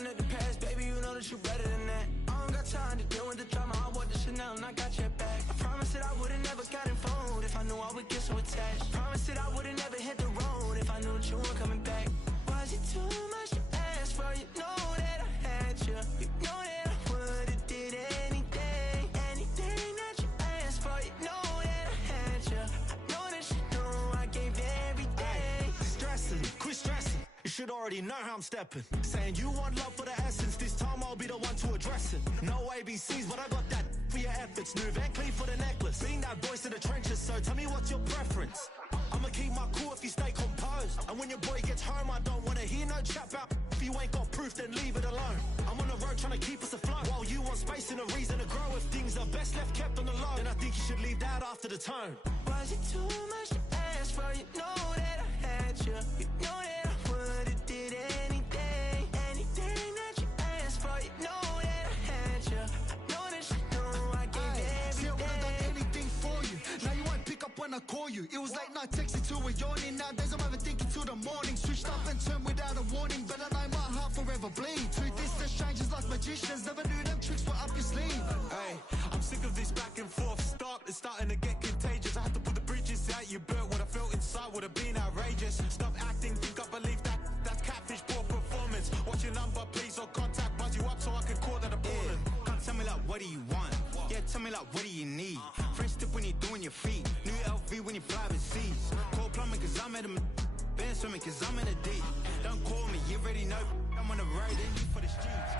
bringing up the past, baby, you know that you better than that. I don't got time to deal with the drama, I want the Chanel and I got your back. I promise that I would've never gotten phone if I knew I would get so attached. I promise that I would've never hit the road if I knew that you weren't coming back. Was it too much to ask for? You know that I had you. You know that I would've did anything, anything that you asked for. You know that I had you. I know that you know I gave everything. Stressing, quit stressing. You should already know how I'm stepping. Saying you want love for the essence. This time I'll be the one to address it. No ABCs, but I got that for your efforts. New Van Cleef for the necklace. Being that voice in the trenches, so tell me what's your preference. I'ma keep my cool if you stay composed. And when your boy gets home, I don't wanna hear no chat about. If you ain't got proof, then leave it alone. I'm on the road trying to keep us afloat, while you want space and a reason to grow. If things are best left kept on the low, then I think you should leave that after the tone. Was it too much to ask for? You know that I had you. You know that I would've did anything, anything that you asked for. You know that I had you. I know that you know I gave everything. See, I would've done anything for you. Now you won't pick up when I call you. It was late night texting to a yawning. Nowadays I'm overthinking till the morning. Switched up and turned without a warning, but I know my heart forever bleeds. Truth is, the strangers like magicians. Never knew them tricks were up your sleeve. Hey, I'm sick of this back and forth. Stop, it's starting to get contagious. I had to put the bridges out you built. What I felt inside would have been outrageous. Stop acting, think I believe that. That's catfish, poor performance. What's your number, please, or contact. Buzz you up so I can call that a ballin'. Can't tell me like, what do you want? Yeah, tell me like, what do you need? Fresh tip when you're doing your feet. New LV when you fly overseas. Call plumbing cause I'm at a been swimming cause I'm in a deep. Don't call me, you already know. I'm on the road and you for the streets.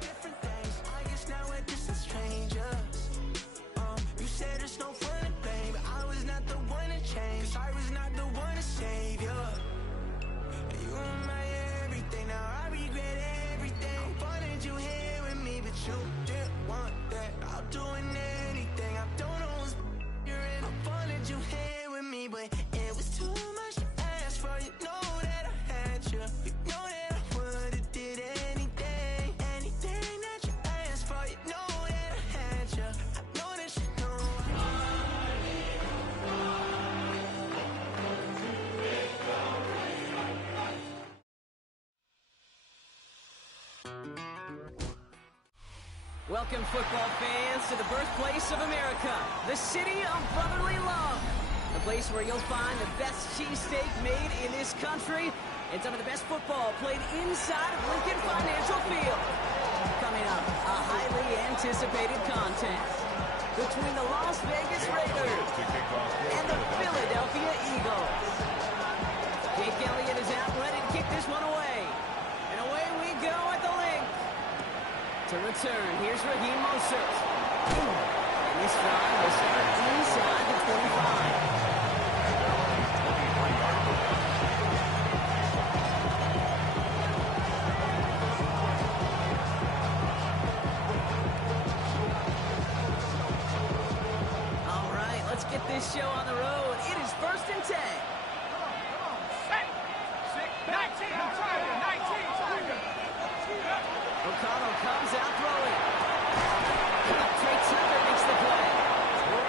Different things. I guess now we're distant strangers. You said it's no fun to blame, but I was not the one to change. 'Cause I was not the one to save you. You were my everything, now I regret everything. I wanted you here with me, but you didn't want that. I'll do anything, I don't know what's you're in. I wanted you here with me, but it was too much to ask for. You know that I had you. You know that I would've did anything, anything that you asked for. You know that I had you. I know that you know Welcome, football fans, to the birthplace of America, the city of brotherly love. The place where you'll find the best cheesesteak made in this country and some of the best football played inside of Lincoln Financial Field. Coming up, a highly anticipated contest between the Las Vegas Raiders and the Philadelphia Eagles. Jake Elliott is out ready to kick this one away. And away we go at the link. To return, here's Raheem Mostert. And this drive will start inside the 25. All right, let's get this show on the road. It is 1st and 10. 19. O'Connell comes out throwing. Trey Tucker makes the play.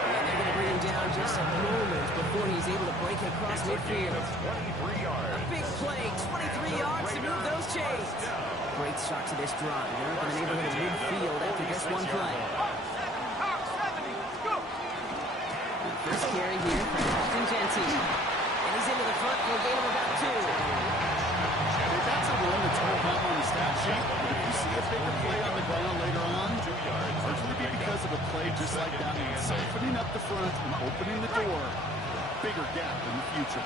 And they're going to bring him down just a moment before he's able to break it across midfield. A big play, 23 yards to move those chains. Great start to this drive. They're up in the neighborhood of midfield after just one play. First carry here for Ashton Jeanty. And he's into the front for a gain of about 2. That's a run that's going to come on the stat sheet. If you see a bigger play on the ground later on, largely be because of a play just like that, softening up the front and opening the door. Bigger gap in the future.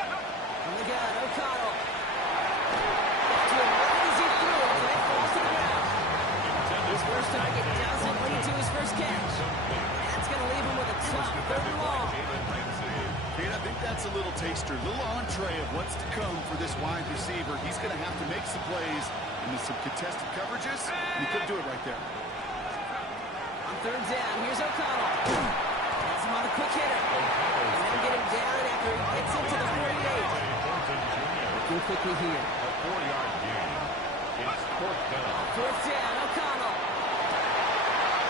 And we got O'Connell. To him right as he threw it, and it falls to the ground. His first target doesn't lead to his first catch. That's going to leave him with a tough 3rd and long. And I think that's a little taster, a little entree of what's to come for this wide receiver. He's going to have to make some plays into some contested coverages. He could do it right there. On 3rd down, here's O'Connell. Has him on a quick hitter. And then get him down after he gets into the 48. Looking quickly here. A 4-yard gain. It's 4th down. 4th down, O'Connell.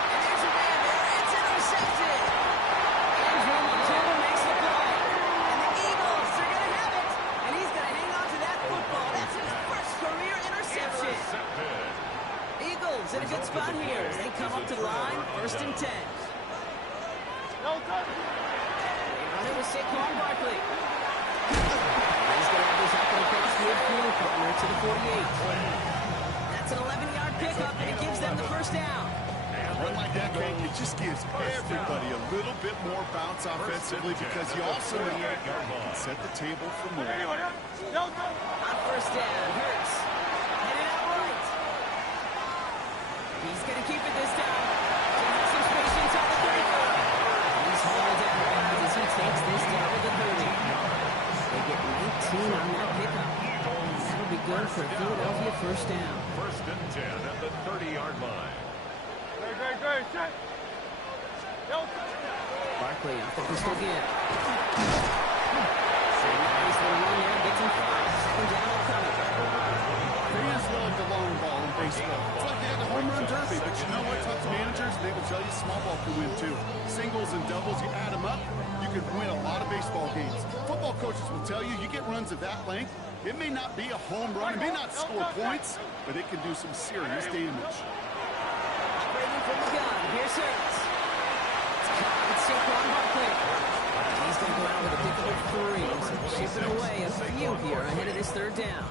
And there's a man there. It's intercepted. Andrew Montana makes the play. And the Eagles spot here as they come up to the line, 1st and 10. They run it with Saquon Barkley. He's going to have this up and across midfield, corner to the 48. That's an 11-yard pickup, and it gives them the 1st down. A run like that, Kate, it just gives everybody a little bit more bounce offensively because you also know you can set the table for more. On 1st down, Hurts. Headed out right. He's going to keep it this time. He has some space inside the 35. He's hauled out of bounds as he takes this down to the 30. They get 19 on that pickup. That'll be good for a Philadelphia 1st down. 1st and 10 at the 30-yard line. Barkley off the pistol again. Nice little run there, gets him 5. 2nd down coming. Fans love the long ball in baseball. It's like they had the home run derby, but you know what? Talk to managers, they will tell you small ball can win too. Singles and doubles, you add them up, you can win a lot of baseball games. Football coaches will tell you, you get runs of that length, it may not be a home run, it may not score points, but it can do some serious damage. Operating from the gun, here's Hurts. It's caught with Saquon Barkley. He's going to go out with a pick of 3, so chipping away a few here ahead of this 3rd down.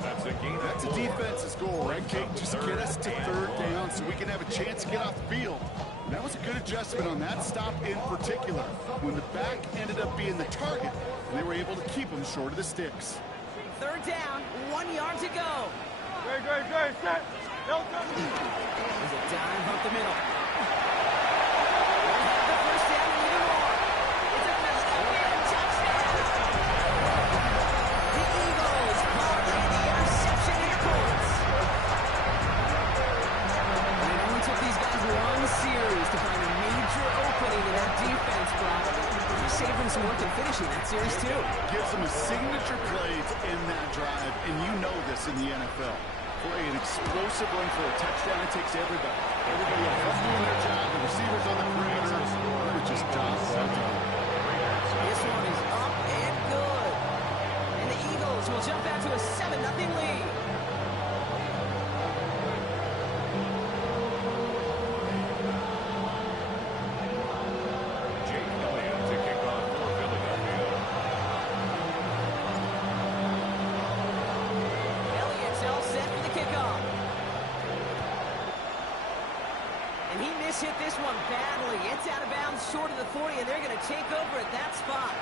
That's a defense's goal, right, Kate? Just get us to 3rd down so we can have a chance to get off the field. And that was a good adjustment on that stop in particular, when the back ended up being the target, and they were able to keep him short of the sticks. 3rd down, 1 yard to go. Set. There's a dive up the middle. The 1st down and even more. It's a touchdown. The Eagles call the interception in courts. And it only took these guys 1 series to find a major opening in that defense, Brock. He's saving some work and finishing that series, too. Gives them a signature play to end that drive, and you know this in the NFL. For an explosive run for a touchdown, it takes everybody. Everybody else doing their job, the receivers on the perimeter, which is job well done. This one is up and good. And the Eagles will jump out to a 7-0 lead. Jake Elliott to kick off for Philadelphia. Elliott's all set for the kickoff. And he mishit this one badly. It's out of bounds short of the 40, and they're going to take over at that spot.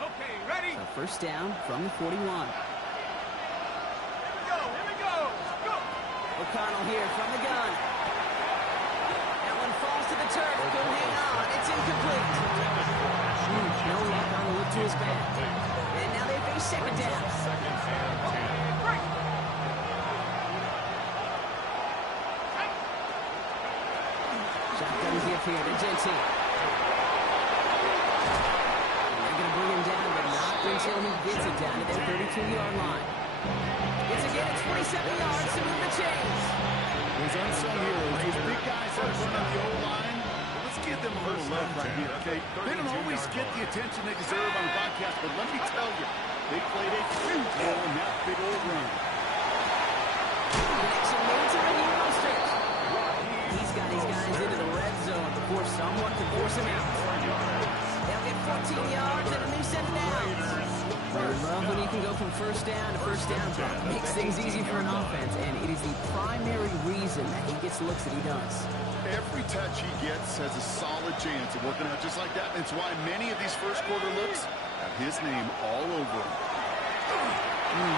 Okay, ready? So 1st down from the 41. Here we go. Go. O'Connell here from the gun. That one falls to the turf. Couldn't hang on. It's incomplete. No luck on the look to his back. And now they face 2nd down. Shotgun give here to Gentile. They're going to bring him down, but not until he gets it down to that 32-yard line. It's again at 27 yards to move the chains. Those unsung heroes, those big guys that run on the O-line, let's give them a little love right here, okay? They don't always get the attention they deserve on broadcast, but let me tell you, they played a huge role in that big old run. Connection made to Raheem Mostert. He's got his guys into the red zone before someone can force him out. They'll get 14 yards and a new set of downs. I love when you can go from 1st down to 1st down. It makes things easy for an offense, and it is the primary reason that he gets the looks that he does. Every touch he gets has a solid chance of working out just like that. That's why many of these first quarter looks have his name all over them.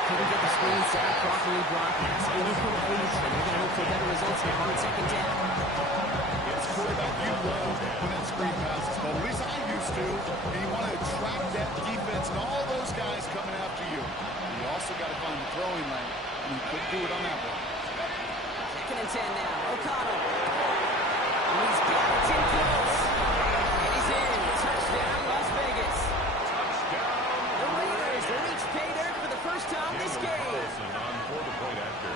Couldn't get the screen set up properly, Brock. That's incomplete, and they're going to look for better results now on 2nd down. Yes, quarterback, you love when that screen pass is called. At least I used to. And you want to attract that defense and all those guys coming after you. And you also got to find the throwing lane, and you couldn't do it on that one. 2nd and 10 now. O'Connell. And he's got it in close. And he's in. Touchdown, Las Vegas. The Raiders reach pay dirt for the first time this game. On for the point after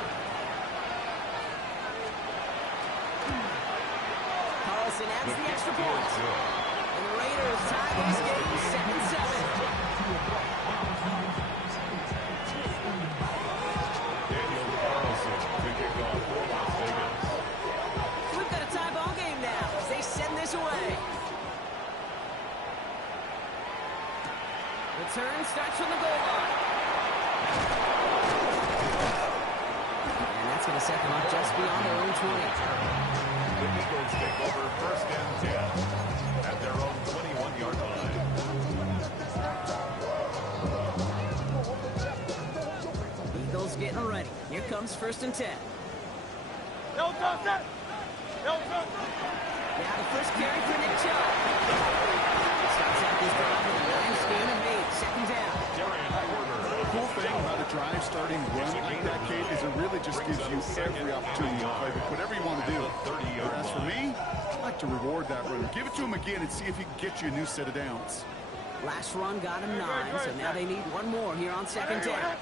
Return starts from the goal line. And that's going to set them up just beyond their own 20. The Eagles take over first and 10 at their own 21-yard line. Eagles getting ready. Here comes first and 10. No touch that. No touch. Now the first carry for Nick Chubb. Starts out this drive with a nice gain of 8. Second down. The cool thing about a drive starting run like that, Kate, is it really just gives you every opportunity to play with whatever you want to do. Whereas for me, I like to reward that runner. Give it to him again and see if he can get you a new set of downs. Last run got him 9, so now they need one more here on second down.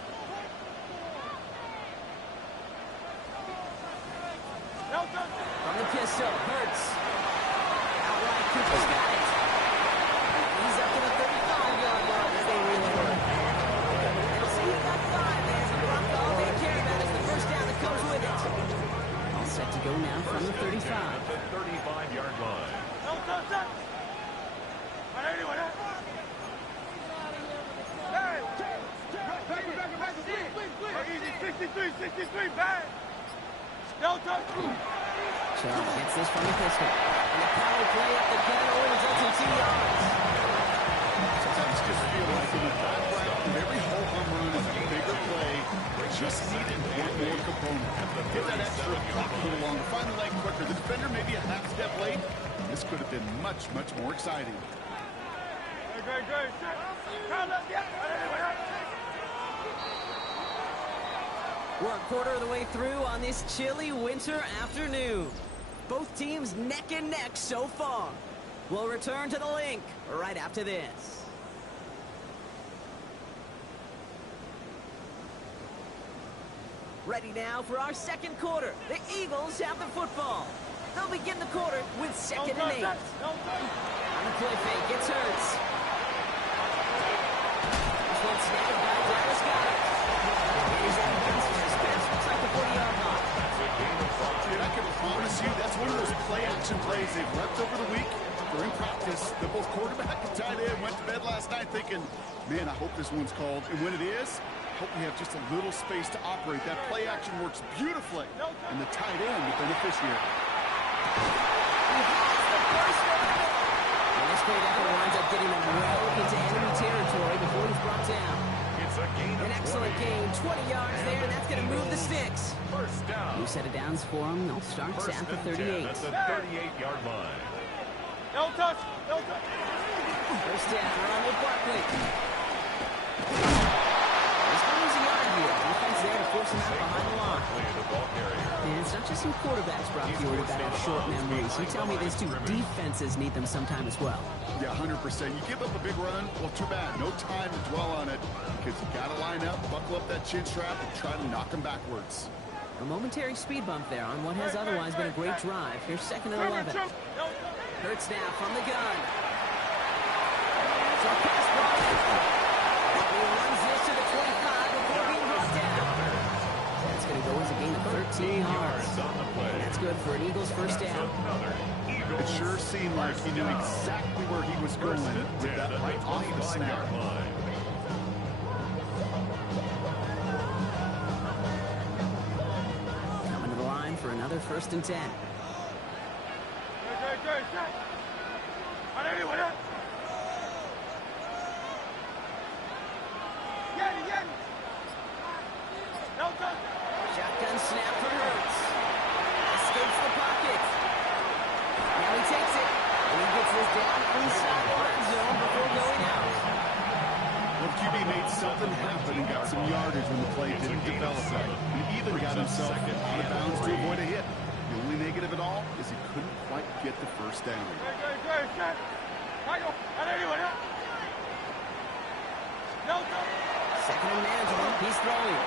No touch. From the pistol, Hurts. Outright, Cooper's got it. He's up to the 35-yard line as they reload. They'll see he got 5 there. The Broncos all they care about is the first down that comes with it. All set to go now from the 35. At the 35-yard line. No touch that. All right, anyway. Hey. Back. Easy. 63, bang. No touch. Chubb gets this from the pistol. And a power play up the gut only results in 2 yards. Sometimes you just feel like in the background of every whole home run is a bigger play. They just needed one more component. Get that extra pop a little longer. Find the leg quicker. The defender maybe a half step late. This could have been much, much more exciting. Great. Count up, yeah. All right, anyway. We're a quarter of the way through on this chilly winter afternoon. Both teams neck and neck so far. We'll return to the link right after this. Ready now for our second quarter. The Eagles have the football. They'll begin the quarter with second and 8. On the play fake, gets Hurts. This one snapped by Dallas Goedert. He's out of bounds for his pass. Looks like the 40-yard line. Dude, I can promise you that's one of those play-action plays they've repped over the week. During practice, the both quarterback and tight end went to bed last night thinking, man, I hope this one's called. And when it is, I hope we have just a little space to operate. That play action works beautifully. And the tight end, the beneficiary. And this great effort winds up getting them well into enemy territory before he's brought down. It's a gain of An excellent 20. gain, 20 yards there, and that's going to move the sticks. First down. New set of downs for them. They'll start First at the and 38. 10 at the 38-yard line. No touch. First down, Ronald Barkley. He's going to lose a yard here. Defense there to force him out behind the line. The ball carrier. And it's not just some quarterbacks, Brock, you worried about have short memories. You tell me this too. Defenses need them sometime as well. Yeah, 100%. You give up a big run, well, too bad. No time to dwell on it because you got to line up, buckle up that chin strap, and try to knock them backwards. A momentary speed bump there on what has otherwise been a great drive. Here's second and 11. Hurts now from the gun. So pass ball. He runs this to the 25 before being brought down. That's going to go as a gain of 13 yards. And that's good for an Eagles first down. It sure seemed like he knew exactly where he was going with that right off the snap. Coming to the line for another first and 10. Great. All right, anyway. Get. No touch. Shotgun snap for Hurts. Escapes the pocket. Now he takes it. And he gets this down inside the red zone before going out. Well, QB made something happen and got some yardage when the play didn't develop right. He even got himself out of bounds to avoid a hit. The only negative at all is he couldn't quite get the first down. Great. Michael, all right, anyway. No touch. Second and manageable. He's throwing.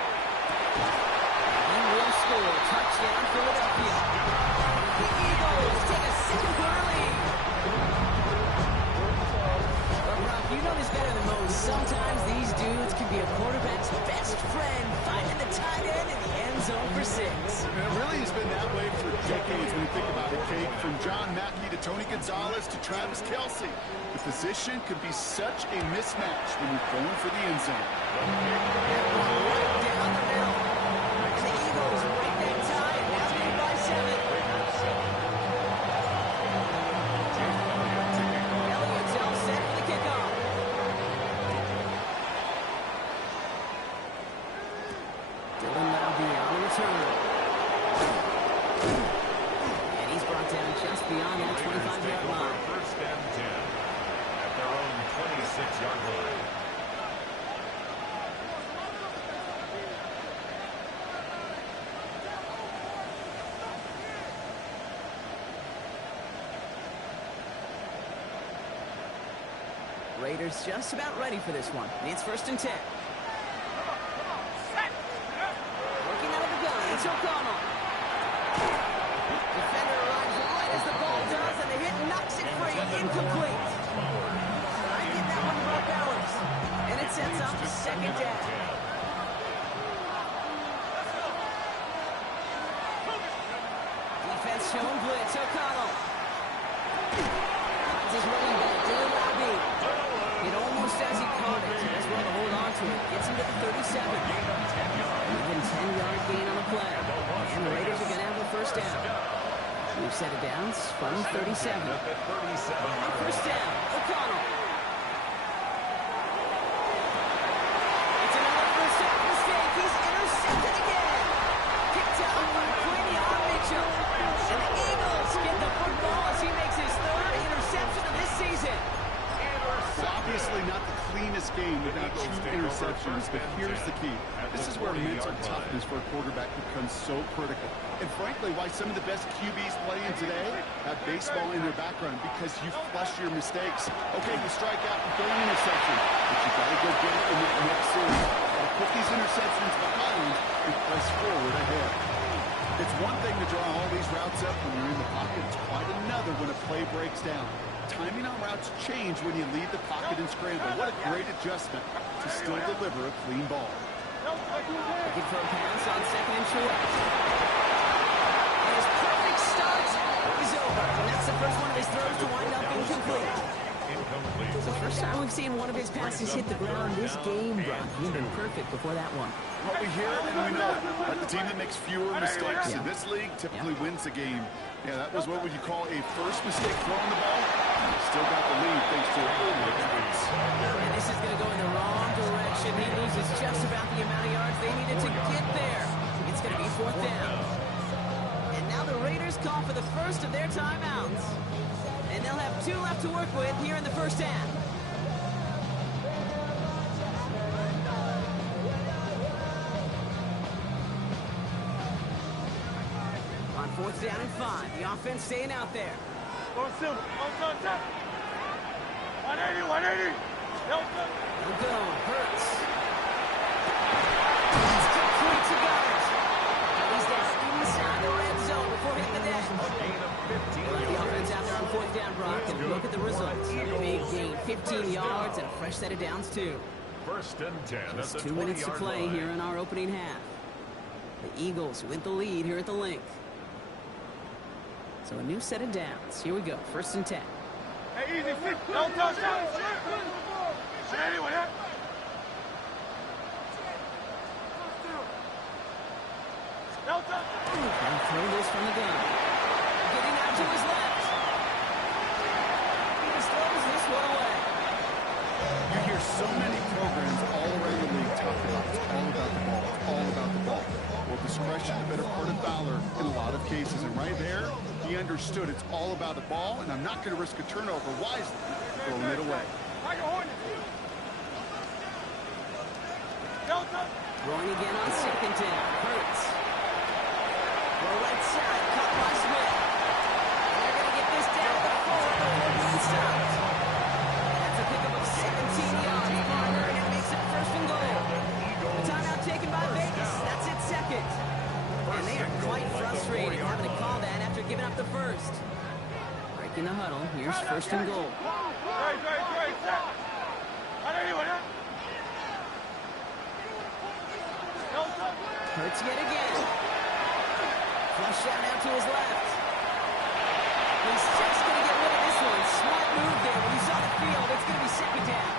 He will score. Touchdown, Philadelphia. The Eagles take a second quarter lead. But Brock, you know this better than most. Sometimes these dudes can be be a quarterback's best friend, finding the tight end in the end zone for 6. It really has been that way for decades when you think about it, Kate. From John Mackey to Tony Gonzalez to Travis Kelce. The position could be such a mismatch when you're going for the end zone. Right down the middle. And the Eagles break that tie and now lead by 7. Elliott's all set for the kickoff. Dylan Laube on the return. And he's brought down just beyond that 25-yard line. First and 10 at their own 26-yard line. Raiders just about ready for this one. It's first and 10. Working out of the gun, it's O'Connell. Defender arrives right as the ball does, and the hit knocks it free. Incomplete. I get that one from Bowers. And it sets up second down. Defense showing blitz. O'Connell. Finds his running back, Dylan Laube. It almost as he caught it. He does well to hold on to it. Gets him to the 37. Even 10-yard gain on the play. And the Raiders are going to have a first down. We've set it down from 37. First down, O'Connell. It's another first down mistake. He's intercepted again. Picked out by Quinion Mitchell. And the Eagles get the football as he makes his third interception of this season. Obviously not the cleanest game without 2 interceptions, but here's the key. This is where mental toughness for a quarterback becomes so critical. And frankly, why some of the best QBs playing today have baseball in their background, because you flush your mistakes. Okay, you strike out and throw an interception, but you got to go get it in the next series. And put these interceptions behind and press forward ahead. It's one thing to draw all these routes up when you're in the pocket. It's quite another when a play breaks down. Timing on routes change when you leave the pocket and scramble. What a great adjustment to still deliver a clean ball. Looking for a pass on second and short. And his perfect start is over. And that's the first one of his throws to wind up incomplete. It's the first time we've seen one of his passes hit the ground this game, Brock. He's been perfect before that one. What we hear and we know, that the team that makes fewer mistakes in this league typically wins the game. Yeah, that was what would you call a first mistake throwing the ball. Still got the lead thanks to early efforts. And this is going to go in the wrong direction. He loses just about the amount of yards they needed to get there. It's going to be fourth down. And now the Raiders call for the first of their timeouts. And they'll have 2 left to work with here in the first half. On fourth down and 5, the offense staying out there. Go Silver. Go, 180, 180. He'll go. Hurts. He's complete to Goddard. He's down inside the red zone before hitting the net. The offense out there on fourth down, Brock, and look at the results. A big gain, 15 yards and a fresh set of downs, too. First and 10. Just 2 minutes to play here in our opening half. The Eagles with the lead here at the Link. So a new set of downs. Here we go. First and 10. Hey, easy, sit. Don't touch that. Anyway, don't touch. And throw this from the gun. Getting out to his left. He just throws this one away. You hear so many programs all around the league talk about it's all about the ball. It's all about the ball. Well, discretion, the better part of valor in a lot of cases. And right there, he understood it's all about the ball, and I'm not going to risk a turnover wisely, throwing it away. Throwing again on second down. Hurts. To the right side, caught by Smith. They're going to get this down to the 4 before being stopped. That's a pickup of 17 yards. Farmer, and it makes it first and goal. The timeout taken by Vegas. That's it second. And they are quite frustrated having to call that after giving up the first. Breaking the huddle. Here's first and goal. Hurts yet again. Flush out out to his left. He's just going to get rid of this one. Smart move there. When he saw the field, it's going to be second down.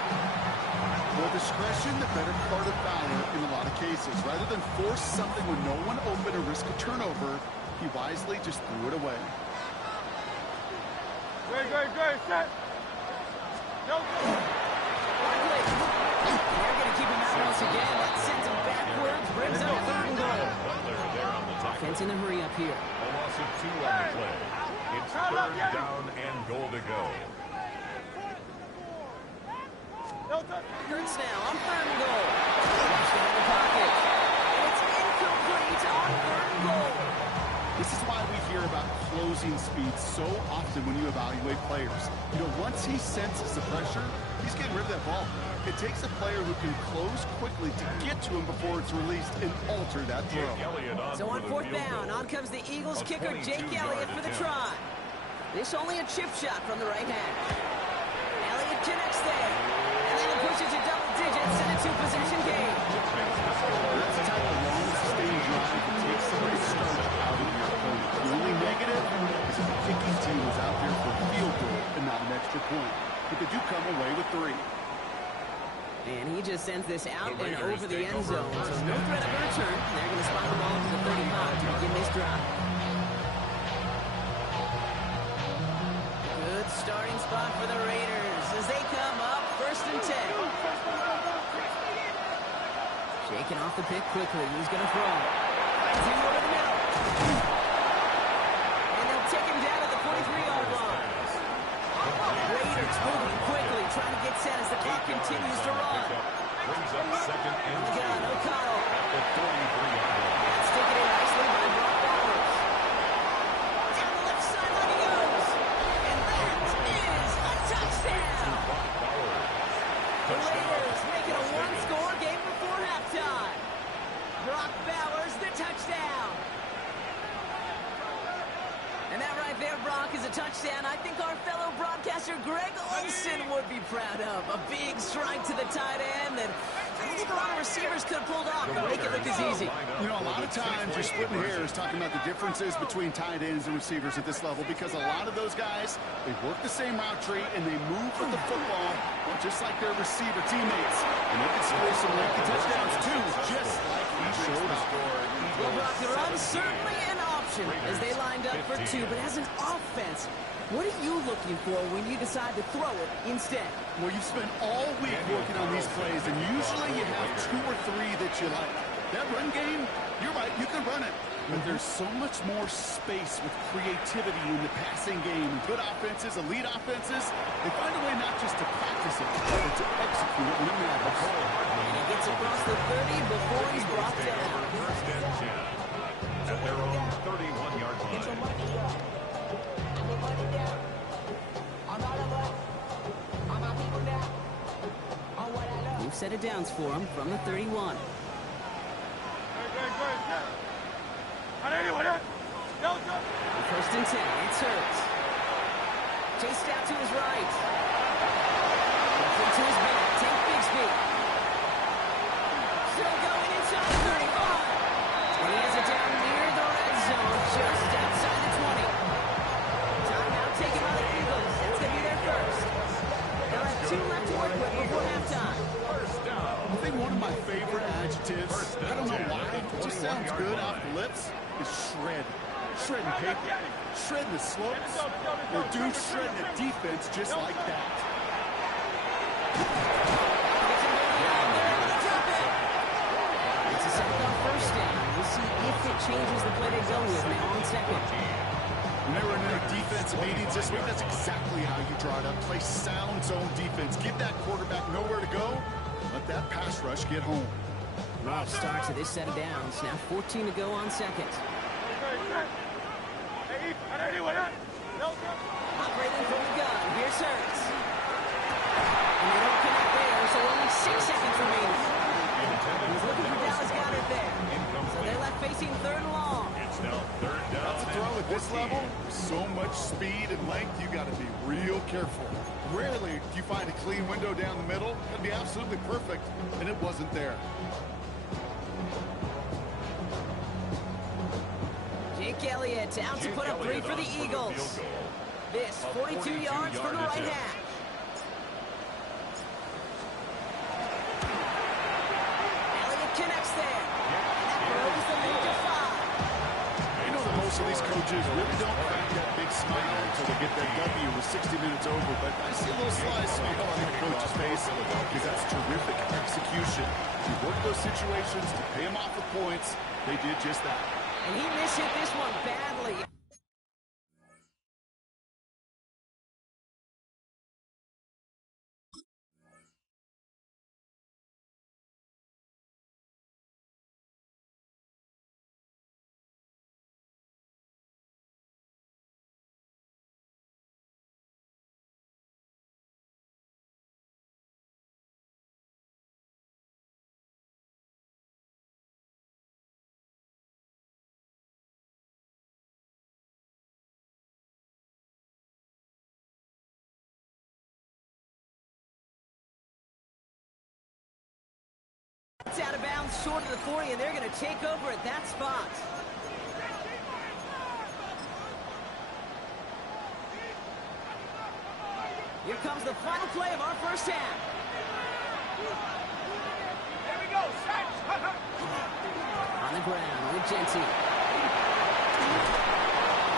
Well, discretion, the better part of valor in a lot of cases. Rather than force something when no one open or risk a turnover, he wisely just threw it away. Great, set. No. They're going to keep him out once again. That sends him backwards, brings up third and goal. Offense in a hurry up here. A loss of 2 on the play. It's third down and goal to go. Hurts now on third and goal. Down in the pocket. It's incomplete on third and goal. This is why we hear about closing speed so often when you evaluate players. You know, once he senses the pressure, he's getting rid of that ball. It takes a player who can close quickly to get to him before it's released and alter that throw. So on fourth down, on comes the Eagles kicker, Jake Elliott, for the try. This only a chip shot from the right hand. Elliott connects there. And then pushes to double digits in a two-possession game. That's the type of long, sustained drive that takes somebody's starch out of your opponent. The only negative is if the kicking team is out there for a field goal and not an extra point. But they do come away with 3. And he just sends this out and over the end zone. So no threat of a return. They're going to spot the ball to the 35 to begin this drive. Good starting spot for the Raiders as they come up first and 10. Shaking off the pick quickly. He's going to throw. Finds him over the middle. And they'll take him down at the 43-yard line. Raiders moving quickly, trying to get set as the clock continues to run. Brings up second and 2. O'Connell. At the 33-yard line. That's taken in nicely by Brock Bowers. Down the left sideline he goes. And that is a touchdown. The Raiders make it a one-score game before halftime. Brock Bowers, the touchdown. And that right there, Brock, is a touchdown I think our fellow broadcaster Greg Olsen would be proud of. A big strike to the tight end that I don't think a lot of receivers could have pulled off to make it look as easy. You know, a lot of times you're splitting hairs talking about the differences between tight ends and receivers at this level because a lot of those guys, they work the same route tree and they move with the football just like their receiver teammates. And they can score some lengthy touchdowns too, just like he showed up. Well, Brock, the run certainly an option as they lined up for 2, but as an offense, what are you looking for when you decide to throw it instead? Well, you spend all week working on these plays, and usually you have 2 or 3 that you like. That run game, you're right, you can run it. But there's so much more space with creativity in the passing game. And good offenses, elite offenses, they find a way not just to practice it, but to execute it when it matters. And he gets across the 30 before he's brought down. First and 10. At their own 31-yard line. New set of downs for him from the 31. First and 10, it's Hurts. Chased out to his right. Looking to his back, take Bigsby. Still going inside the 35. And he has it down near the red zone, just outside the 20. Timeout taken by the Eagles. That's going to be their first. They'll have 2 left to work with before halftime. I think one of my favorite adjectives, I don't know why, it just sounds good off the lips, is shred. Shredding paper, shredding the slopes, or dude shredding the defense just like that. It's a second on first down. We'll see if it changes the play they go with now on second. When they were in their defensive meetings this week, that's exactly how you draw it up. Play sound zone defense. Give that quarterback nowhere to go. Let that pass rush get home. Rough start to this set of downs. Now 14 to go on second. Operating from the gun. Here's Hurts. And they don't connect there, so only 6 seconds remaining. He's looking for Dallas Goedert there. So they're left facing third and long. It's now third down. That's a throw at this level. So much speed and length, you got to be real careful. Rarely do you find a clean window down the middle. That'd be absolutely perfect, and it wasn't there. Jake Elliott out to put up 3 for the Eagles. This 42 yards from the right hash. Elliott connects there. And that grows the lead to 5. You know that most of these coaches really don't crack that big smile until they get that W with 60 minutes over, but I see a little sly smile on the coach's face because that's terrific execution. You work those situations to pay them off with points. They did just that. And he mishit this one badly. It's out of bounds short of the 40, and they're going to take over at that spot. Here comes the final play of our first half. Here we go, set! On the ground with Genty.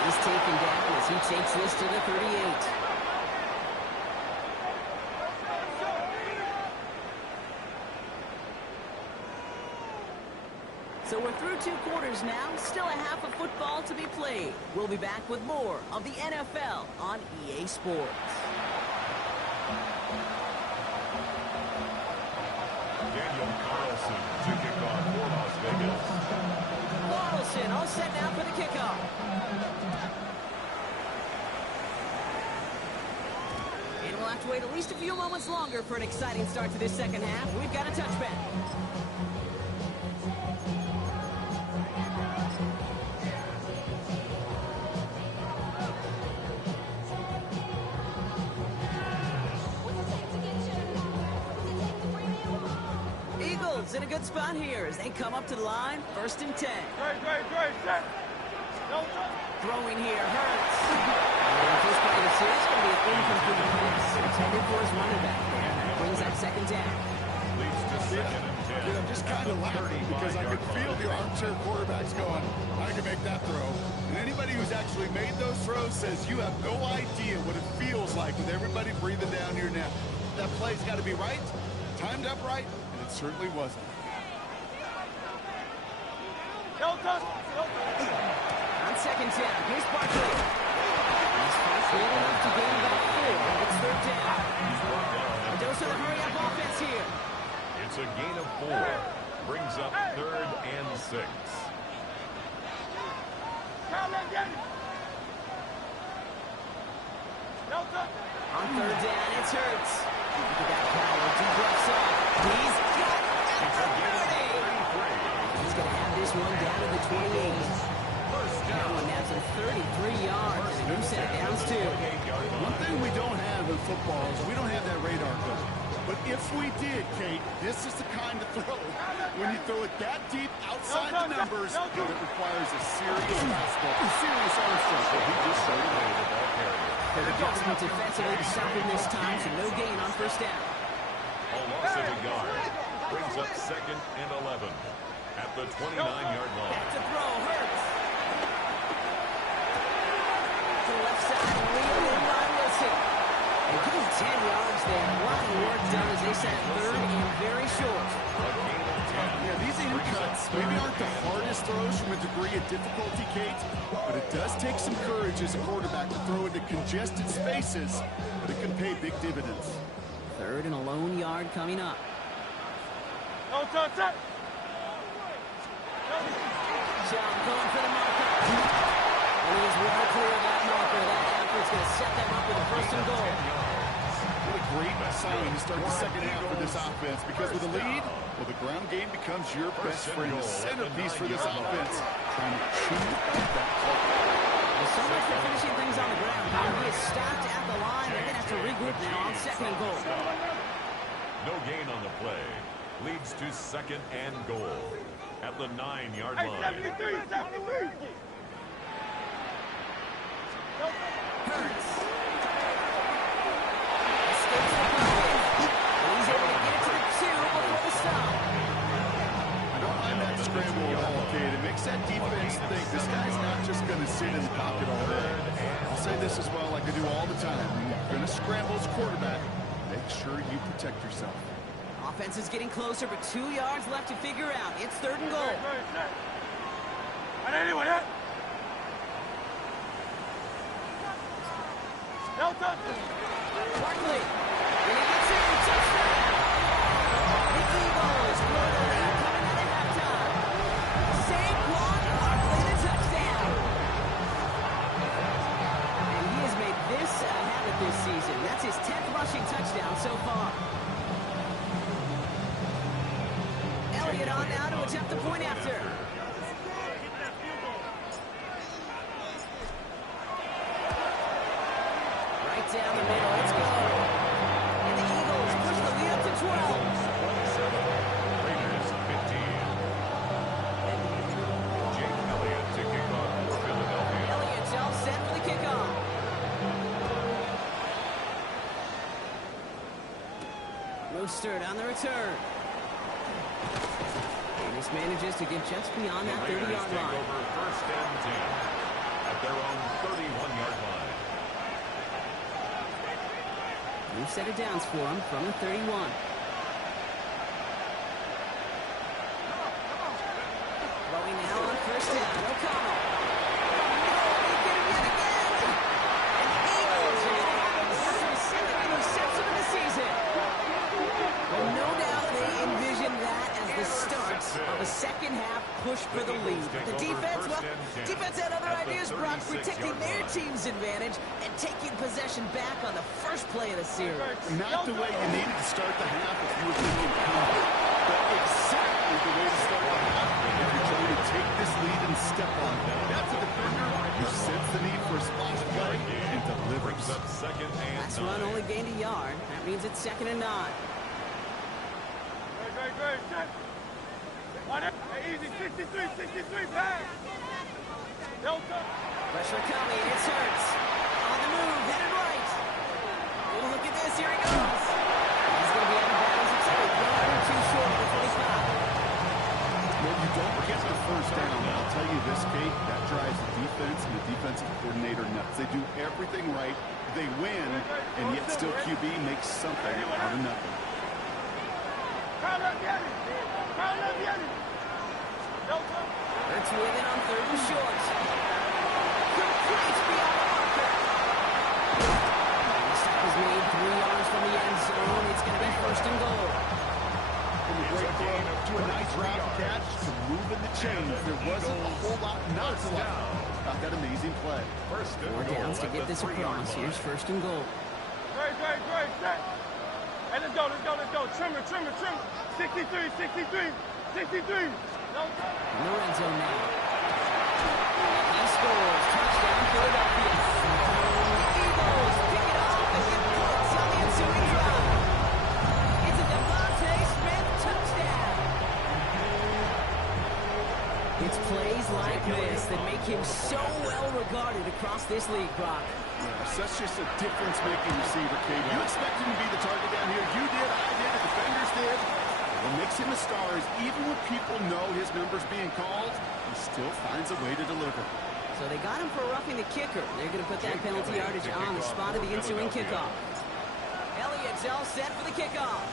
He's taken down as he takes this to the 38. So we're through 2 quarters now, still a half of football to be played. We'll be back with more of the NFL on EA Sports. Daniel Carlson to kick off for Las Vegas. Carlson all set now for the kickoff. And we'll have to wait at least a few moments longer for an exciting start to this second half. We've got a touchback. In a good spot here as they come up to the line, 1st and 10. Great, set! Throwing here, Hurts. And first play of the series is going to be an incomplete pass intended for his running back there. That brings that 2nd down. Leads to 2nd and 10. Dude, I'm just kind of laughing because I could feel the armchair quarterbacks going, I can make that throw. And anybody who's actually made those throws says you have no idea what it feels like with everybody breathing down your neck. That play's got to be right, timed up right, and it certainly wasn't. On 2nd down, here's Barkley. He's frustrated enough to gain about 4. It's 3rd down. A dose of the hurry-up offense here. It's a gain of 4. Brings up 3rd and 6. On 3rd down, it's Hurts. Look at that power, deep left side. He's got it at the 30. He's going to have this one down to the 28. That one now to 33 yards. And who set it downs to? One thing we don't have in football is we don't have that radar gun. But if we did, Kate, this is the kind of throw. When you throw it that deep outside the numbers, it requires a serious fastball, a serious arm strength. He just showed away the ball carrier. The adjustment defensively to stop him this time, so no gain on 1st down. A loss of a yard. Brings up 2nd and 11 at the 29-yard line. Back to throw, Hurts. To the left side, Leo and Ryan Wilson. And give him 10 yards there. A lot of work done as they set 3rd and very short. Yeah, these in cuts maybe aren't the hardest throws from a degree of difficulty, Kate, but it does take some courage as a quarterback to throw into congested spaces, but it can pay big dividends. 3rd and a lone yard coming up. John going for the marker. And he is well clear of that marker. That effort's going to set them up with a 1st and goal. What a great sign to start the second half for this offense, because with a lead, well, the ground game becomes your best friend, the centerpiece for this offense, trying to chew up that clock. Well, so much for finishing things on the ground. Now he is stopped at the line. They're going to have to regroup now on 2nd and goal. No gain on the play. Leads to 2nd and goal at the 9-yard line. Hurts. Escapes the pocket. And he's able to get it to the 2 before the stop. I don't mind that scramble at all, Kate. It makes that defense think this guy's not just going to sit in the pocket all day. I'll say this as well, like I do all the time. When you're going to scramble as quarterback, make sure you protect yourself. Offense is getting closer, but 2 yards left to figure out. It's 3rd and goal. Barkley. And he gets in. Touchdown. The Eagles blow the lead coming out of halftime. Saquon Barkley, the touchdown. And he has made this a habit this season. That's his 10th rushing touchdown so far. Elliott on now to attempt the point after. Right down the middle. Let's go. And the Eagles push the lead up to 12. Raiders 15. Jake Elliott to kick off for Philadelphia. Elliott's all set for the kickoff. Mostert on the return. Davis manages to get just beyond that 30-yard Raiders take line. over 1st and 10 at their own 31-yard line. New set of downs for him from the 31. Throwing now on 1st down. O'Connell. They get him yet again. And the Eagles are going to have him for their 2nd interception of the season. Well, no doubt they envisioned that as the start of a second-half push for the lead. The defense had other ideas, Brock, protecting their team's advantage and taking possession back on the first play of the series. Not the way you needed to start the half if you were thinking comeback, but exactly the way to start the half if you're trying to take this lead and step on it. That's a defender who senses the need for a splash play and delivers. Up 2nd and Last 9. run only gained a yard. That means it's 2nd and 9. Great. Easy, 63, pass. Delta. Pressure coming. It's Hurts. On the move. Headed right. Oh, look at this. Here he goes. He's going to be out of bounds. It's a yard or 2 short of the 45. Well, you don't get the 1st down. I'll tell you this, Kate, that drives the defense and the defensive coordinator nuts. They do everything right. They win, and yet still QB makes something out of nothing. Hurts with it on 3rd and short. Complete beyond the marker. The stop is made 3 yards from the end zone. It's going to be 1st and goal. From a great throw to a nice route catch to move in the chains. There wasn't a whole lot not to like about that amazing play. 4 downs to get this across. Here's 1st and goal. Great. Set. Hey, let's go. Trimmer. 63. In the red zone now. He scores. Touchdown, Philadelphia. The Eagles pick it off and get points on the ensuing drive. It's a Devontae Smith touchdown. It's plays like this that make him so well regarded across this league, Brock. Such just a difference-making receiver, Kate. You expect him to be the target down here. You did, I did, the defenders did. What makes him a star is even when people know his number's being called, he still finds a way to deliver. So they got him for roughing the kicker. They're going to put that penalty yardage on the spot of the ensuing kickoff. Elliott's all set for the kickoff.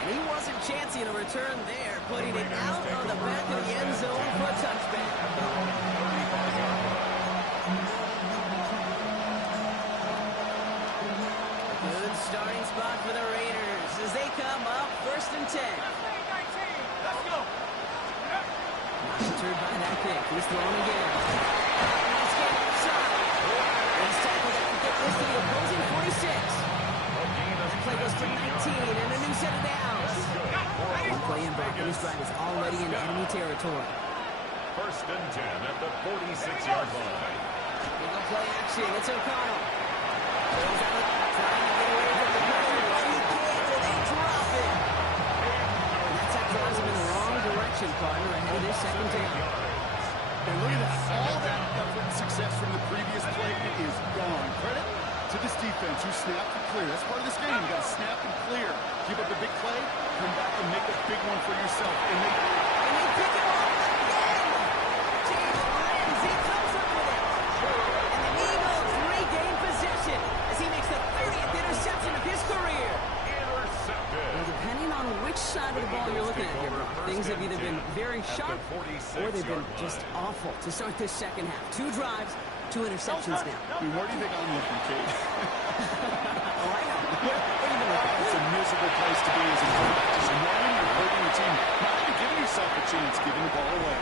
And he wasn't chancing a return there, putting it out on the back of the end zone for a touchback. Good starting spot for the Raiders as they come up 1st and 10. Let's go. Monitored by that pick. He's thrown again. Nice game inside. He's tackled out and get this to the opposing 46. That play goes for 19 and a new set of downs. One play in back, and this drive is already in enemy territory. 1st and 10 at the 46-yard line. Big play action. It's O'Connell. Goes out trying to get away from the pressure. But he can't, and they drop it. And that's how drives him in the wrong direction, partner, ahead of this 2nd down. with this defense. You snap and clear. That's part of this game. You got to snap and clear. Give up a big play, come back and make a big one for yourself. And they pick it off again. James Ramsey comes up with it. And the Eagles regain possession as he makes the 30th interception of his career. Well, depending on which side of the ball you're looking at here, Brock, things have either been very sharp or they've been just awful to start this second half. 2 drives, 2 interceptions now. I mean, where do you think I'm looking, Kate? Oh, I know. It's a miserable place to be as a quarterback. Just knowing you're hurting your team, not even giving yourself a chance, giving the ball away.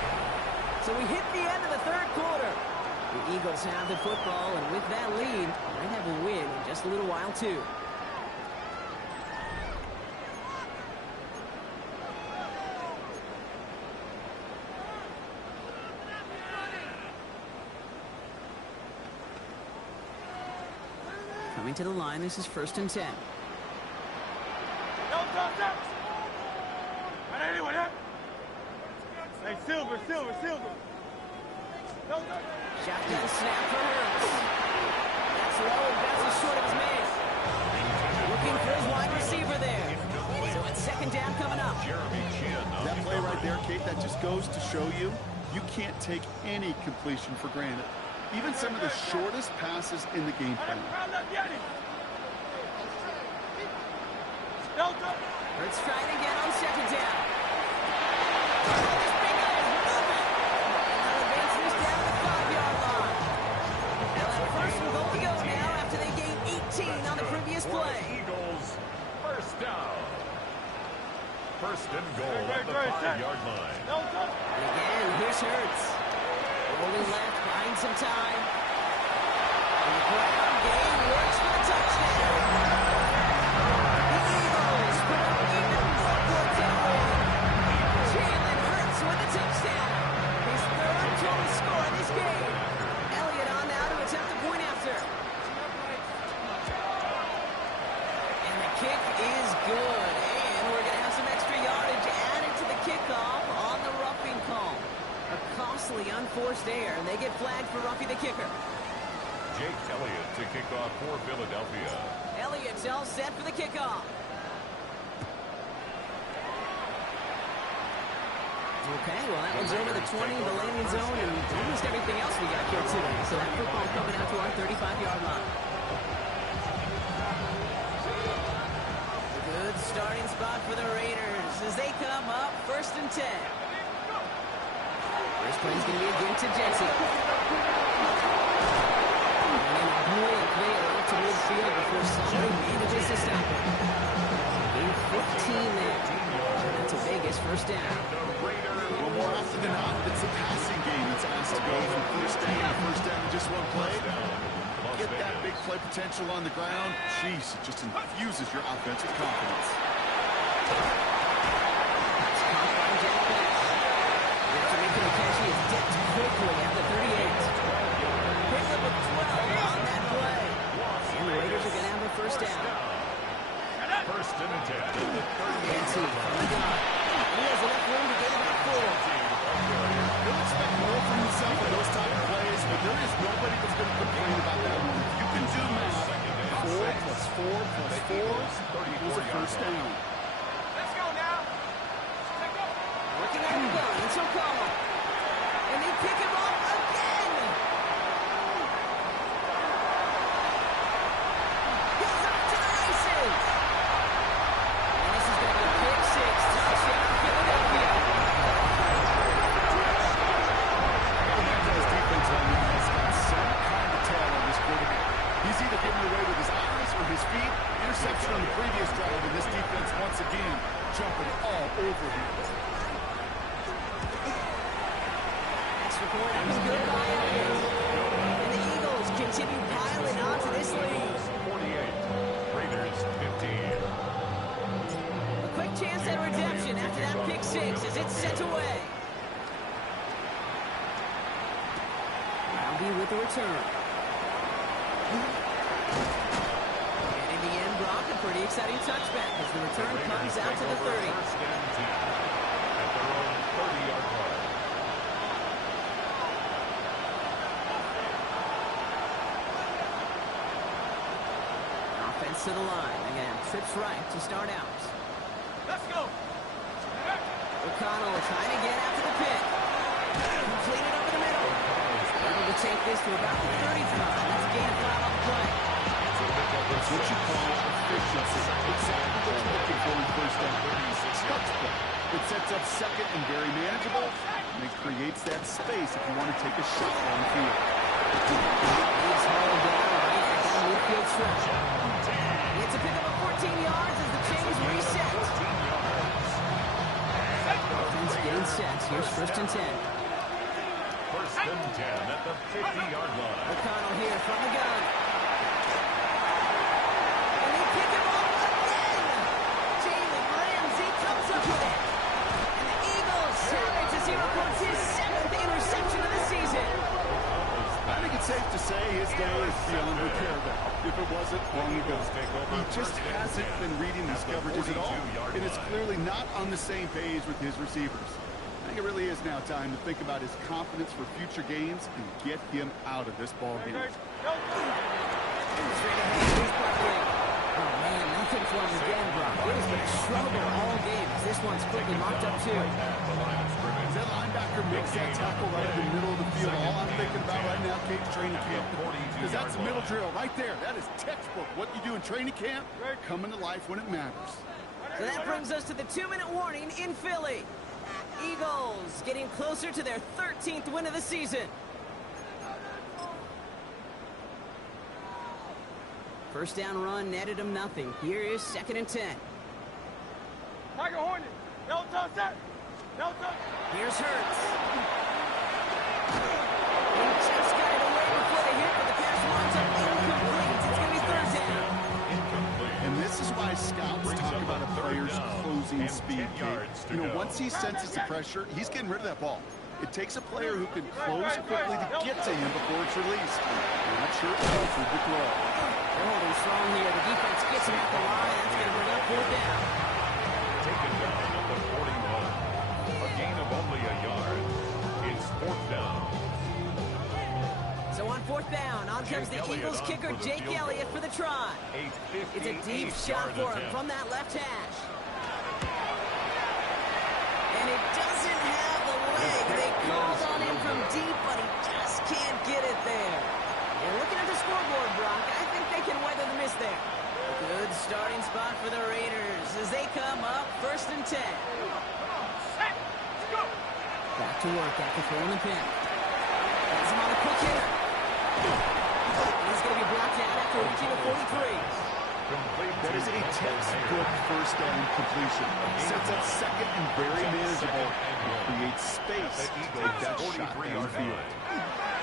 So we hit the end of the third quarter. The Eagles have the football, and with that lead, might have a win in just a little while, too. Coming to the line, this is 1st and 10. Hey, Silver. Shotgun snap for Hurts. That's low, that's as short of his man. Looking for his wide receiver there. So it's 2nd down coming up. That play right there, Kate, that just goes to show you, you can't take any completion for granted. Even some of the shortest passes in the game plan. Hurts trying again on 2nd down. Eagles, 1st down. 1st and goal at the 5-yard line. And again, here's Hurts. Rolling left, buying some time. And the ground game works for the touchdown. The Eagles put up even more points at home. Jalen Hurts with a touchdown. His 3rd total score in this game. Elliott on now to attempt the point after. Kick is good, and we're going to have some extra yardage added to the kickoff on the roughing call. A costly unforced error, and they get flagged for roughing the kicker. Jake Elliott to kick off for Philadelphia. Elliott's all set for the kickoff. Okay, well, that one's over the 20, the landing zone, and almost everything else we got here today. So that football coming out to our 35-yard line. Starting spot for the Raiders as they come up 1st and 10. First play is going to be again to Jesse. And a brilliant play out to midfield before somebody manages to stop it. Gain 15 there. That's a Vegas 1st down. Well, more often than not, it's the passing game that's asked to go from 1st down to just one play. Get that big play potential on the ground. Jeez, it just infuses your offense with confidence. It's caught by Jack Bass. After making a catch, he is dipped quickly at the 38. Picked up a 12 on that play. And the Raiders are going to have a 1st down. 1st and 10 at the 38. Nancy from the gun. He has enough room to get about 4. He'll expect more from himself in those type of plays, but there is nobody that's going to complain about that one. You can do math. 4 plus 4 plus 4 equals a 1st down. Let's go now. Working on the gun, it's O'Connell. And they pick him up again. He's off to the races. And this is going to be a pick 6. Touchdown, Philadelphia. His defense has got some kind of tail on this quarterback. He's either getting away with his eyes or his feet. Interception on the previous drive, and this defense once again jumping all over him. Extra point, that was good by Elliott. And the Eagles continue piling on to this lead. 48, Raiders 15. A quick chance at redemption after that pick 6 as it's sent away. Roundy with the return. And in the end, Brock, a pretty exciting touchback as the return comes out to the 30. 1st and 10 at their own 30-yard line. heads to the line. Again, trips right to start out. Let's go. O'Connell trying to get after the pick. Completed over the middle. Able to take this to about the 35. That's a gain of 5 on the play. It's what you call efficiency. Exactly what you're looking for in first down. It sets up second and very manageable, and it creates that space if you want to take a shot downfield. He's hauled down right at the midfield stretch. It's a pickup of 14 yards as the chains reset. Offense getting set. Here's first and 10. First and 10 at the 50-yard line. O'Connell here from the gun. And they pick him off again. Jalen Ramsey comes up with it. And the Eagles have it as he records his 7th interception of the season. I think it's safe to say his day is beyond repair now, if it wasn't long ago. He just hasn't been reading these coverages at all, and it's clearly not on the same page with his receivers. I think it really is now time to think about his confidence for future games and get him out of this ball game. Oh, man, nothing for him again, Brock. It has been a struggle all game as this one's quickly marked up, too. As that linebacker makes that tackle right in the middle of the field, all I'm thinking about right now, Cade's training camp, because that's a middle drill right there. That is textbook. What you do in training camp, coming to life when it matters. So that brings us to the 2-minute warning in Philly. Eagles getting closer to their 13th win of the season. First down run netted him nothing. Here is 2nd and 10. Tiger Hornet. No touch that. No touch. Here's Hurts. He just got it away before the hit, but the pass winds up incomplete. It's going to be 3rd down. And this is why scouts talk about a player's closing speed, Kate. You know, once he senses the pressure, he's getting rid of that ball. It takes a player who can close quickly to get to him before it's released. I'm not sure it goes with the throw. They're holding strong here. The defense gets him at the line. That's going to bring up 4th down. Taken down at the 41. A gain of only a yard. It's 4th down. So on 4th down, on comes the Eagles kicker, Jake Elliott, for the try. It's a deep shot for him from that left hash. And it doesn't have the leg. They called on him from deep, but he just can't get it there. And looking at the scoreboard, Brock, I think they can weather the miss there. A good starting spot for the Raiders as they come up 1st and 10. Back to work after throwing the pin. Has him on a quick hitter. He's going to be blocked out after reaching the 43. That is a textbook first down completion. Sets up second and very manageable. Creates space to take that shot downfield.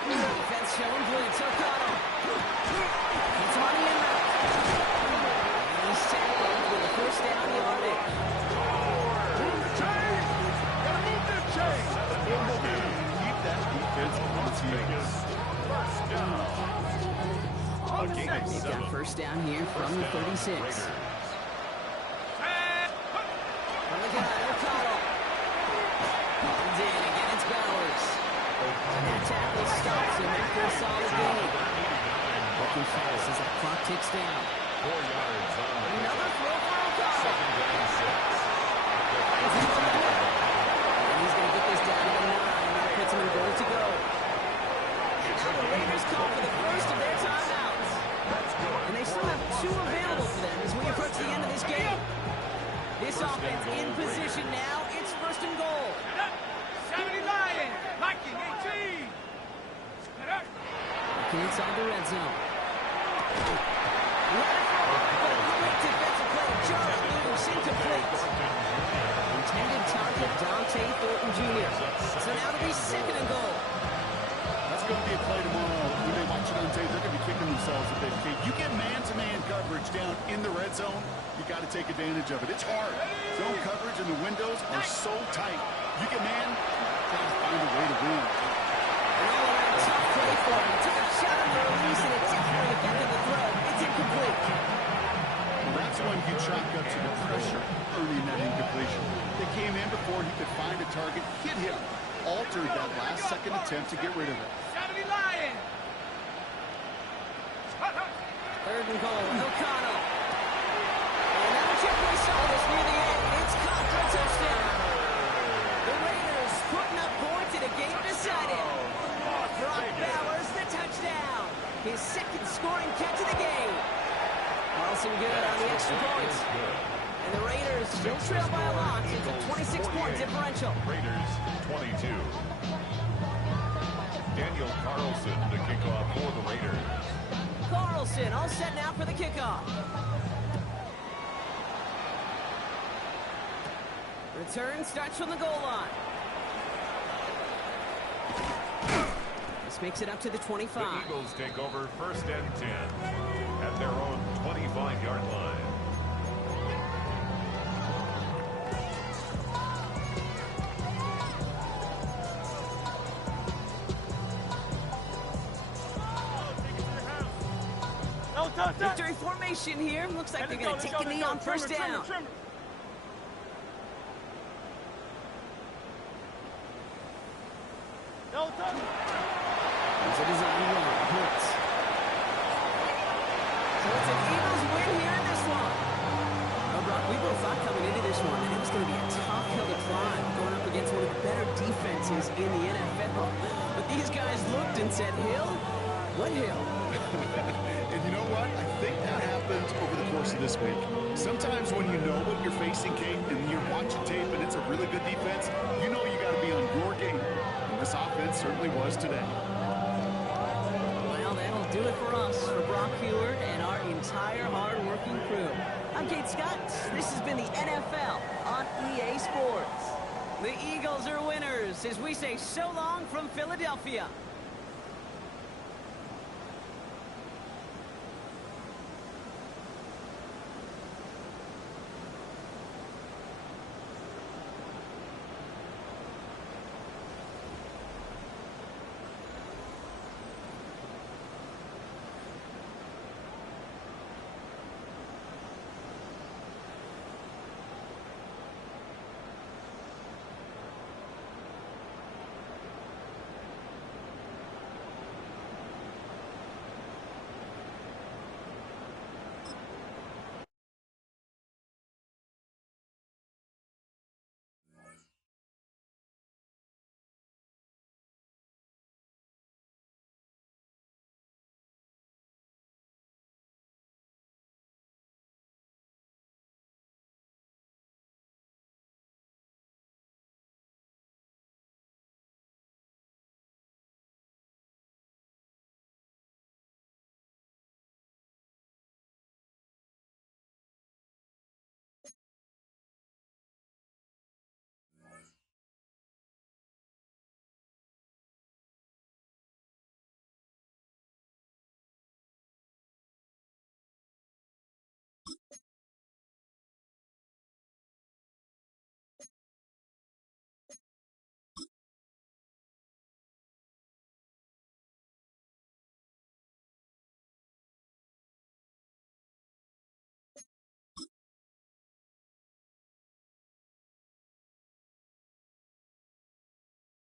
Defense showing blitz. O'Connell. It's on the end route. And he's tackled with a first down yardage. Move the chain. Gotta move the chain. Keep that defense on its heels. First down. They've got first down here from the 36. From the gun, O'Connell. Comes in, again it's Bowers. And that tackle stops him after a solid gain. Looking fast as that clock ticks down. 4 yards on the Another throw for O'Connell. 2nd and 6. And he's going to get this down to the 9. That puts him in goal to go. Now the Raiders call for the first of their timeouts. And they still have 2 available for them as we approach the end of this game. This offense in position now. It's 1st and goal. 70 Lions. Viking 18. Looking inside the red zone. But a quick defensive play. Jarrett loose, incomplete. Intended target Dante Thornton Jr. So now it'll be 2nd and goal. That's going to be a play tomorrow. When they watch it on tape, they're going to be kicking themselves a bit. Okay, you get man-to-man coverage down in the red zone, you got to take advantage of it. It's hard. Zone coverage and the windows are so tight. You get man, try to find a way to win. An all-around tough play for him. Took a shot on the release, and it definitely affected the throw. It's incomplete. Well, that's when you chalk up to the pressure earning that incompletion. They came in before he could find a target, hit him, altered that last-second attempt to get rid of it. 70 Lions. 3rd and goal. O'Connell. nice and good on the extra points. And the Raiders still trail by a lot. It's a 26-point differential. Raiders 22. Daniel Carlson to kick off for the Raiders. Carlson all set now for the kickoff. Return starts from the goal line. This makes it up to the 25. The Eagles take over 1st and 10 at their own 25-yard line. Victory formation here. Looks like they're going to take a knee on first down. As it is a run, hits. So it's an Eagles win here in this one. Well, Brock, we both thought coming into this one that it was going to be a tough hill to climb, going up against one of the better defenses in the NFL. But these guys looked and said, Hill? What hill? And you know what? I think that happened over the course of this week. Sometimes when you know what you're facing, Kate, and you're watching tape and it's a really good defense, you know you got to be on your game. And this offense certainly was today. Well, that'll do it for us, for Brock Huard and our entire hard-working crew. I'm Kate Scott. This has been the NFL on EA Sports. The Eagles are winners as we say so long from Philadelphia.